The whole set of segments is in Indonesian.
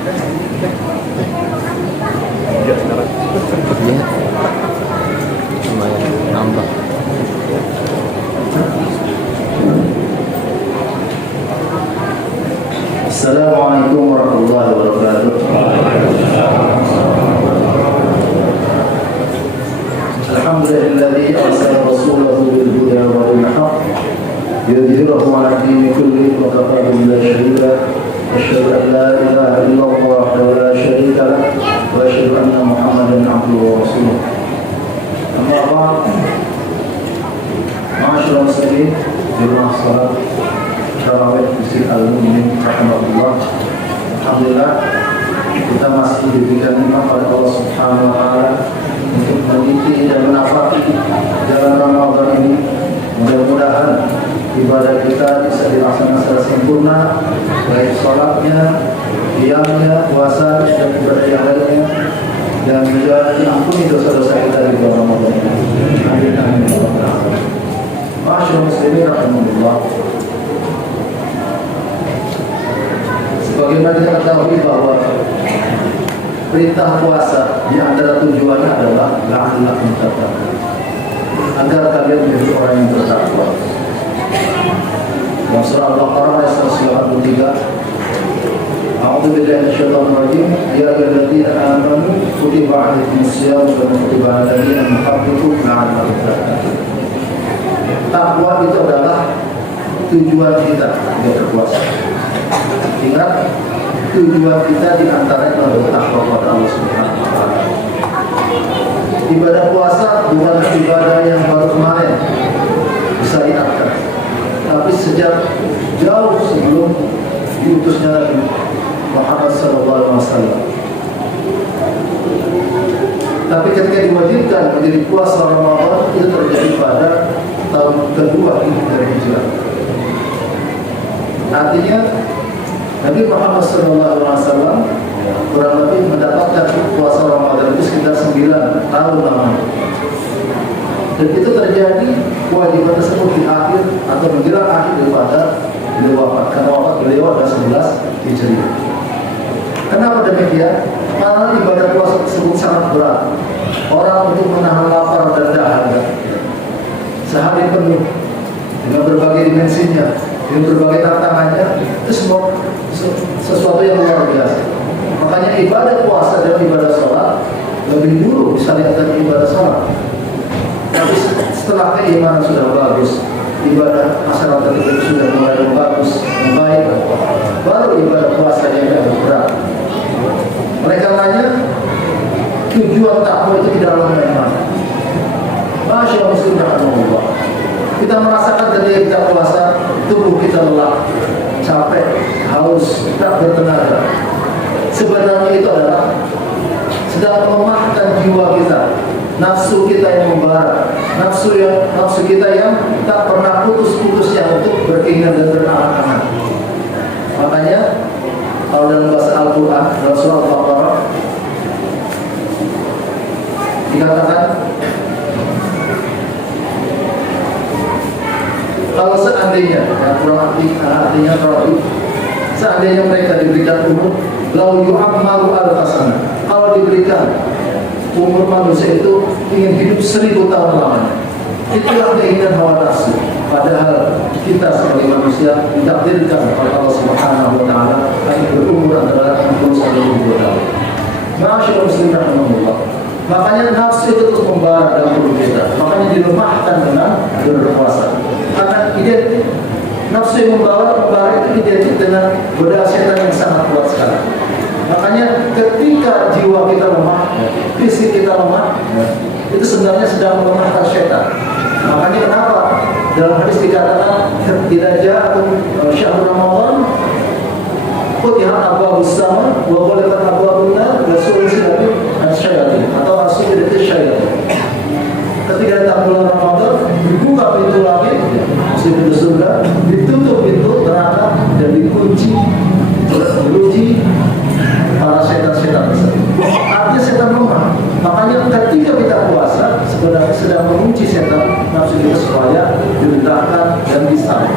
Ya, sekarang. Iya. Lumayan nambah. Assalamualaikum warahmatullahi wabarakatuh. Alhamdulillahilladzi arsala rasulahu bil huda wa dinil haqq liyudhhirahu 'ala ad-dini kullihi wa kafa billahi shahida. Asyhadu an la ilaha illallah wahdahu la syarika lah wa asyhadu anna Muhammadan 'abduhu wa rasuluh. Amma ba'd. Ma'asyiral muslimin, jamaah salat tarawih Masjid Al-Mu'min rahimahullah. Alhamdulillah kita masih diberikan nikmat oleh Allah Subhanahu wa taala untuk meniti dan menapaki jalan Ramadan ini. Mudah-mudahan ibadah kita bisa dilaksanakan secara sempurna, baik salatnya, qiyamnya, puasanya dan ibadah yang lainnya, dan juga diampuni dosa-dosa kita di bulan Ramadan ini. Amin amin ya rabbal alamin. Ma'asyiral muslimin rahimahullah. Sebagaimana kita ketahui bahwa perintah puasa di antara tujuannya adalah la'allakum tattaqun, agar kalian menjadi orang yang bertakwa. Dalam surah Al-Baqarah ayat 183, A'udzu billahi minasyaitonir rajim, ya ayyuhalladzina amanu kutiba 'alaikumus shiyam kama kutiba 'alal ladzina min qablikum la'allakum tattaqun. Takwa itu adalah tujuan kita untuk berpuasa. Ingat, tujuan kita diantaranya adalah bertakwa kepada Allah Subhanahu wa taala. Ibadah puasa bukan ibadah yang baru kemarin disyariatkan, tapi sejak jauh sebelum diutusnya Nabi Muhammad SAW. Tapi ketika diwajibkan menjadi puasa Ramadan, itu terjadi pada tahun kedua dari Hijrah. Artinya Nabi Muhammad SAW kurang lebih mendapatkan puasa Ramadan itu sekitar 9 tahun lamanya. Dan itu terjadi kewajiban tersebut di akhir atau menjelang akhir daripada beliau wafat. Karena wafat beliau adalah 11 Hijriah. Kenapa demikian? Karena ibadah puasa tersebut sangat berat. Orang untuk menahan lapar dan dahaga sehari penuh dengan berbagai dimensinya, dengan berbagai tantangannya, itu semua sesuatu yang luar biasa. Makanya ibadah puasa dan ibadah sholat lebih dulu disyariatkan ibadah sholat. Tapi setelah keimanan sudah bagus, ibadah masyarakat itu sudah mulai bagus, baik, baru ibadah puasa yang agak berat. Oleh karenanya tujuan takwa itu tidaklah main-main. Masyaallah muslimin rahimahullah. Kita merasakan ketika kita puasa, tubuh kita lelah, capek, haus, tak bertenaga. Sebenarnya itu adalah sedang melemahkan jiwa kita, nafsu kita yang membara, nafsu kita yang tak pernah putus-putusnya untuk berkeinginan dan berangan-angan. Makanya kalau dalam bahasa Al-Quran, dalam surah Al-Baqarah dikatakan, kalau seandainya, artinya seandainya mereka diberikan umur, lau yu'ammaru al-fasana, kalau diberikan umur manusia itu ingin hidup 1000 tahun lamanya, itulah keinginan hawa nafsu. Padahal kita sebagai manusia ditakdirkan oleh Allah Subhanahu wa taala akan berumur antara 60 sampai 70 tahun. Masyaallah muslimin rahimahullah. Makanya nafsu itu terus membara dalam tubuh kita. Makanya dilemahkan dengan berpuasa. Karena identik nafsu yang membara itu identik dengan godaan setan yang sangat kuat sekali. Makanya ketika jiwa kita lemah, fisik kita lemah, itu sebenarnya sedang melemahkan setan. Makanya kenapa dalam hadis dikatakan tidak ja'akum syahrul Ramadan futihat abwaabus sama wa ghulqat abwaabun nar wa sulsilat asy-syayatin atau asyidat asy-syayatin. Ketika datang bulan Ramadan, dibuka pintu langit, pintu surga, ditutup pintu neraka dan dikunci para setan-setan tersebut. Artinya setan lemah. Makanya ketika kita puasa sebenarnya sedang mengunci setan nafsu kita supaya diledakkan dan disalib.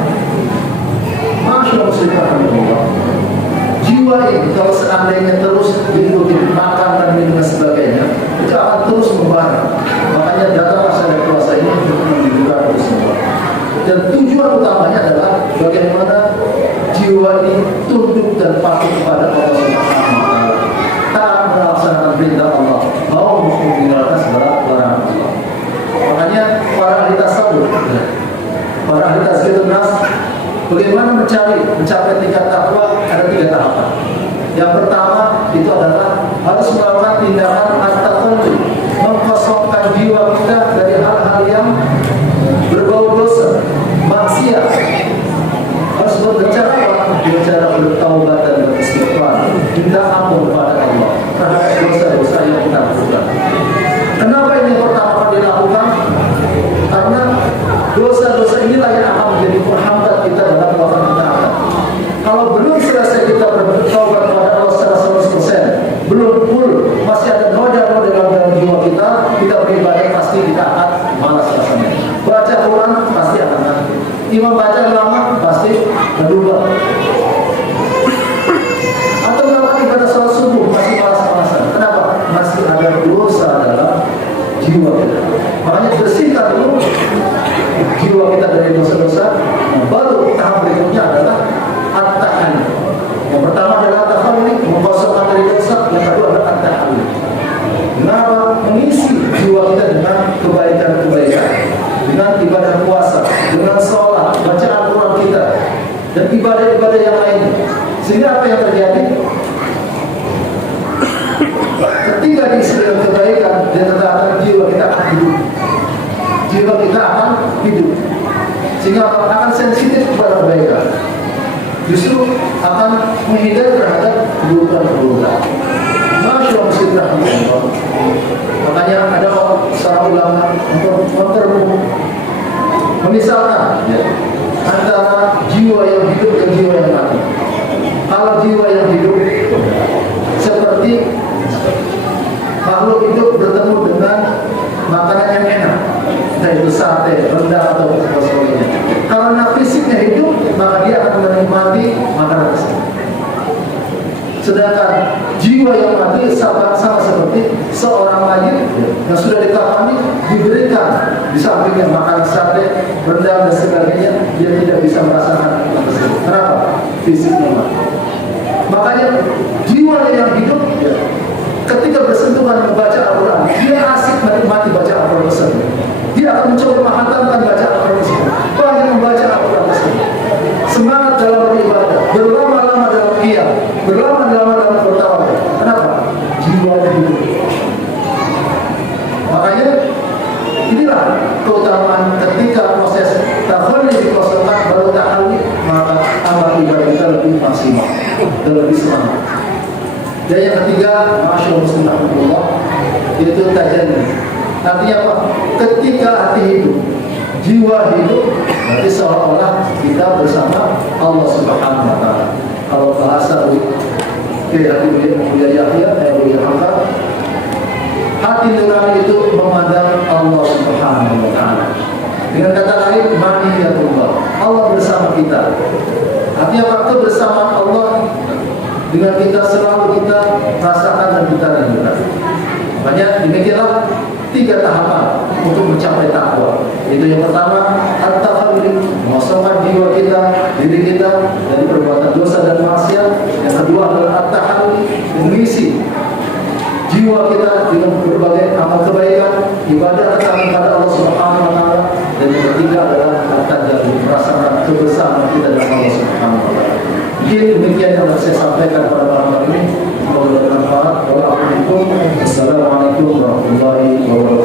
Masyaallah muslimin rahimahullah. Jiwa jiwa ini kalau seandainya terus diikuti makan dan minum dan sebagainya, itu akan terus membara. Makanya datanglah sadar puasa ini untuk menghidupkan itu semua. Dan tujuan utamanya adalah bagaimana jiwa ini tunduk dan patuh kepada Allah Subhanahu wa taala. Taat melaksanakan perintah Allah, mau meninggalkan segala larangan Allah. Makanya para ahli tasawuf, para ahli tazkiyatun nafs, bagaimana mencapai tingkat takwa ada 3 tahapan. Yang pertama itu adalah harus melakukan tindakan at-taqalli, mengkosongkan jiwa kita dari hal-hal yang berbau dosa, maksiat. Harus berbicara bertaubat dan beristighfar, minta ampun kepada Allah terhadap dosa-dosa yang kita lakukan. Kenapa ini pertama dilakukan? Karena dosa-dosa inilah yang akan menjadi penghambat kita dalam melakukan ketaatan. Kalau belum selesai kita bertaubat kepada Allah secara 100%, belum full, masih ada noda-noda dalam jiwa kita beribadah pasti kita akan malas rasanya. Baca Quran pasti akan ngantuk. Imam baca lama pasti berubah. Atau melakukan ibadah sholat subuh masih malas-malasan. Kenapa? Masih ada dosa dalam jiwa kita. Makanya bersihkan dulu jiwa kita dari dosa-dosa. Baru tahap berikutnya adalah at-tahallul. Yang pertama adalah at-tahallul, mengkosongkan dari dosa. Yang kedua adalah at-tahallul. Kenapa? Mengisi jiwa kita dengan kebaikan-kebaikan, dengan ibadah puasa, dengan sholat, baca Al-Quran kita, dan ibadah-ibadah yang lain. Sehingga apa yang terjadi? Ketika diisi dengan kebaikan dan ketaatan, jiwa kita akan hidup. Jiwa kita akan hidup. Sehingga akan sensitif kepada kebaikan. Justru akan menghindar terhadap keburukan-keburukan. Masya Allah, makanya ada seorang ulama memisalkan antara jiwa yang hidup dan jiwa yang mati. Kalau jiwa yang hidup seperti makhluk hidup bertemu dengan makanan yang enak, entah itu sate, rendang atau sebagainya. Karena fisiknya hidup, maka dia akan menikmati makanan tersebut. Sedangkan jiwa yang mati sama seperti seorang mayit yang sudah dikafani diberikan di sampingnya makan sate, rendang dan sebagainya, dia tidak bisa merasakan tersebut. Kenapa? Fisiknya mati. Makanya jiwa yang hidup ketika bersentuhan membaca Al-Quran, dia asik menikmati baca Al-Quran tersebut. Dia akan mencoba menghatamkan baca Al-Quran tersebut, banyak membaca Al-Quran tersebut, semangat dalam beribadah, berlama-lama dalam qiyam, berlama-lama dalam bertawakal. Kenapa? Jiwa hidup. Makanya inilah keutamaan ketika proses tahallul dikosongkan, baru tahallul, maka amal ibadah kita lebih maksimal dan lebih semangat. Dan yang ketiga, Masya Allah, yaitu tajanni. Artinya apa? Ketika hati hidup, jiwa hidup, berarti seolah-olah kita bersama Allah Subhanahu wa taala. Kalau bahasa Buya Yahya, hati nurani itu memandang Allah Subhanahu wa taala. Dengan kata lain, maniyatullah, Allah bersama kita. Artinya apa? Kebersamaan Allah dengan kita selalu kita rasakan dan kita rindukan. Makanya demikianlah 3 tahapan untuk mencapai takwa. Itu yang pertama, at-tahallul, mengosongkan jiwa kita, diri kita dari perbuatan dosa dan maksiat. Yang kedua adalah at-tahallul, mengisi jiwa kita dengan berbagai amal kebaikan, ibadah kepada Allah Subhanahu wa taala. Dan yang ketiga adalah at-tajallul, merasakan kebersamaan kita dengan Allah Subhanahu wa taala. Mungkin demikian yang saya sampaikan pada malam hari ini. Semoga bermanfaat. Wassalamualaikum warahmatullahi wabarakatuh.